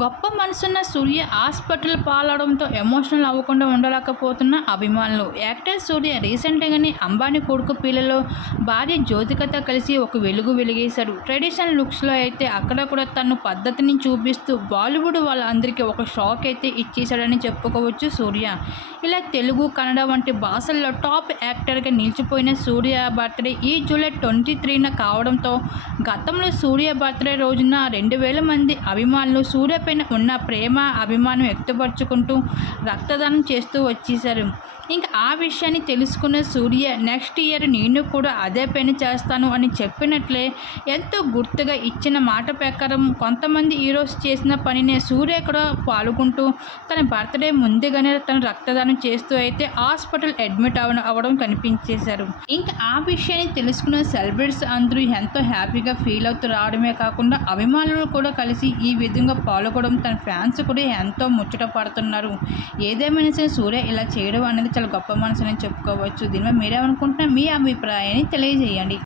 గొప్ప మనసున్న సూర్య hospital పాలవడంతో emotional అవ్వకుండా ఉండలేకపోతున్న అభిమానులు. యాక్టర్ సూర్య రీసెంట్గానే అంబానీ కొడుకు పిల్లలో భార్య జ్యోతికతో కలిసి ఒక వెలుగు వెలిగేశారు. ట్రెడిషనల్ లుక్స్లో అయితే అక్కడక్కడ తన పద్ధతిని చూపిస్తూ బాలీవుడ్ వాళ్ళందరికీ ఒక షాక్ అయితే ఇచ్చేశాడని చెప్పుకోవచ్చు సూర్య. ఇలా తెలుగు, కన్నడ వంటి భాషల్లో టాప్ యాక్టర్గా నిలిచిపోయిన సూర్య బర్త్డే ఈ జూలై 23న కావడంతో గతంలో సూర్య బర్త్డే రోజున 2000 మంది అభిమానులు సూర్య పైన ఉన్న ప్రేమ, అభిమానం వ్యక్తపరుచుకుంటూ రక్తదానం చేస్తూ వచ్చేశారు. ఇంకా ఆ విషయాన్ని తెలుసుకున్న సూర్య నెక్స్ట్ ఇయర్ నేను కూడా అదే పని చేస్తాను అని చెప్పినట్లే ఎంతో గుర్తుగా ఇచ్చిన మాట ప్రకారం కొంతమంది హీరోస్ చేసిన పనినే సూర్య కూడా పాల్గొంటూ తన బర్త్డే ముందుగానే తను రక్తదానం చేస్తూ అయితే హాస్పిటల్ అడ్మిట్ అవ్వడం కనిపించేశారు. ఇంకా ఆ విషయాన్ని తెలుసుకున్న సెలబ్రిటీస్ అందరూ ఎంతో హ్యాపీగా ఫీల్ అవుతూ రావడమే కాకుండా అభిమానులు కూడా కలిసి ఈ విధంగా పాల్గొనడం తన ఫ్యాన్స్ కూడా ఎంతో ముచ్చట పడుతున్నారు. ఏదేమైనా సరే సూర్య ఇలా చేయడం అనేది చాలా గొప్ప మనసు అని చెప్పుకోవచ్చు. దీనిపై మీరేమనుకుంటున్నా మీ అభిప్రాయాన్ని తెలియజేయండి.